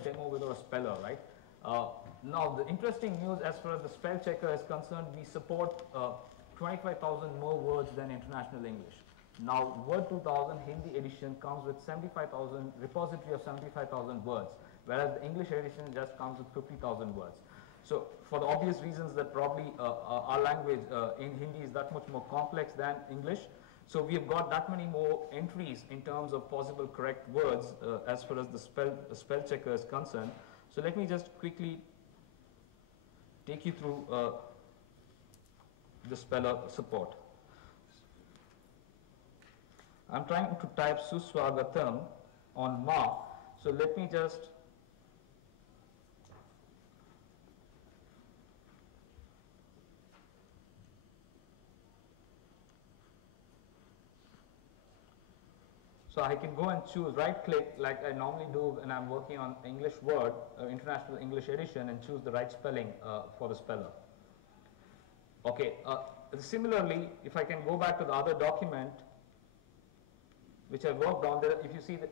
word demo without a speller, right? Now the interesting news as far as the spell checker is concerned, we support 25,000 more words than International English. Now Word 2000 Hindi edition comes with 75,000 repository of 75,000 words, whereas the English edition just comes with 50,000 words. So for the obvious reasons that probably our language in Hindi is that much more complex than English, so we have got that many more entries in terms of possible correct words as far as the spell checker is concerned. So let me just quickly take you through the speller support. I'm trying to type Suswagatam on Ma, so let me just so I can go and choose, right click like I normally do when I'm working on English Word, International English Edition, and choose the right spelling for the speller. Okay, similarly, if I can go back to the other document which I worked on, there, if you see that,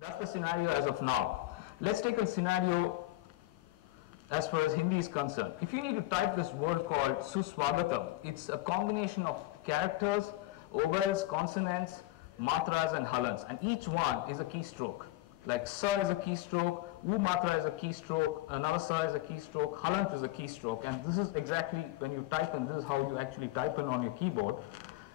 that's the scenario as of now. Let's take a scenario as far as Hindi is concerned. If you need to type this word called Suswagatam, it's a combination of characters, vowels, consonants, matras and halants, and each one is a keystroke. Like sa is a keystroke, u matra is a keystroke, another sa is a keystroke, halant is a keystroke, and this is exactly when you type in, this is how you actually type in on your keyboard,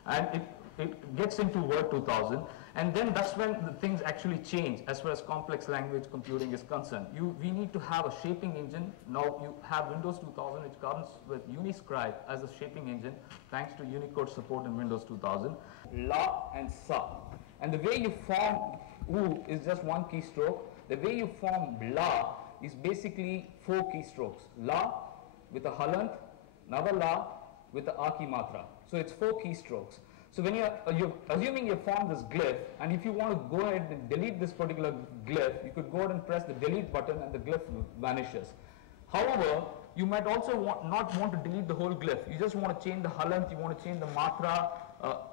and it gets into Word 2000, and then that's when the things actually change as far as complex language computing is concerned. We need to have a shaping engine. Now you have Windows 2000, which comes with Uniscribe as a shaping engine thanks to Unicode support in Windows 2000. La and Sa, and the way you form U is just one keystroke. The way you form La is basically 4 keystrokes. La with a halant, another La with the Aki matra. So it's 4 keystrokes. So when you're assuming you form this glyph, and if you want to go ahead and delete this particular glyph, you could go ahead and press the delete button and the glyph vanishes. However, you might also not want to delete the whole glyph. You just want to change the halant, you want to change the matra,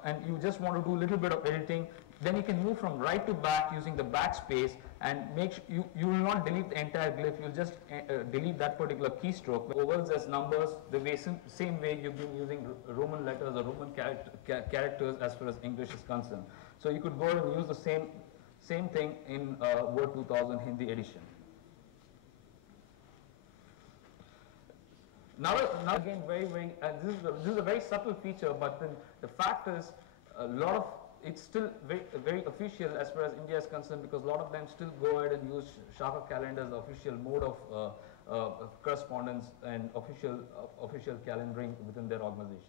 and you just want to do a little bit of editing. Then you can move from right to back using the backspace, and make sure you will not delete the entire glyph. You'll just delete that particular keystroke. Vowels as numbers, the way same way you've been using Roman letters or Roman characters as far as English is concerned. So you could go and use the same thing in Word 2000 Hindi edition. Now again, this is a very subtle feature, but then the fact is it's still very official as far as India is concerned, because a lot of them still go ahead and use Shaka calendar as the official mode of correspondence and official calendaring within their organizations.